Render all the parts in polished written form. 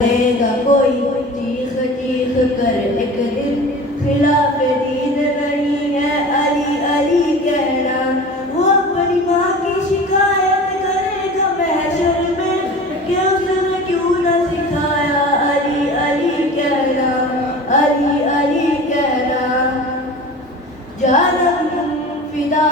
دے گا کوئی چیخ چیخ کر ایک دن خلاف دین نہیں ہے علی علی کہنا. وہ اپنی ماں کی شکایت کرے گا محشر میں کہ اس نے کیوں نہ سکھایا علی علی کہنا علی علی کہنا. جانم فدا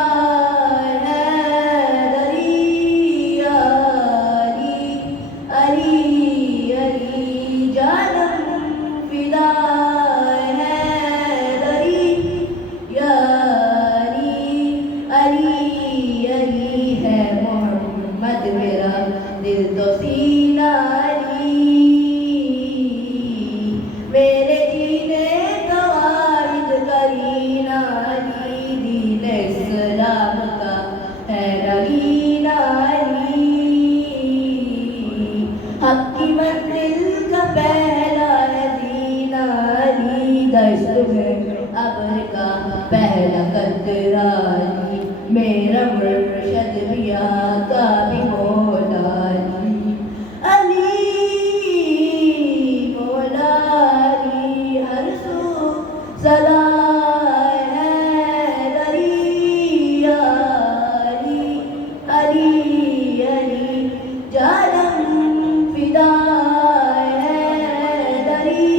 دل تو سینہ علی میرے جینے کا واحد کرینہ علی دین اسلام کا ہے نگینہ علی حق کی منزل کا پہلا نگینہ علی دشت میں ابر کا پہلا قطرہ علی میرا مرشد بھی آقا بھی مولا صدا ہے علی علی علی جانم فدا ہے علی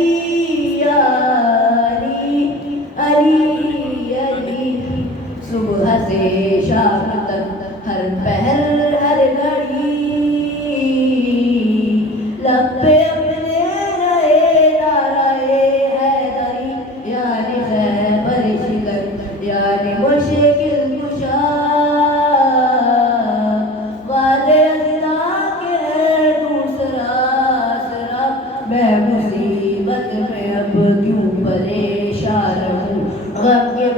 علی علی. صبح سے شام تک ہر پہر ہر گھڑی لب پہ اپنے رہے نعرہ حیدری یعنی خیبر شکن یعنی مشکل کشا وعدے اللہ کے ہے دوسرا آسرا. میں مصیبت میں اب کیوں پریشان ہوں غم کے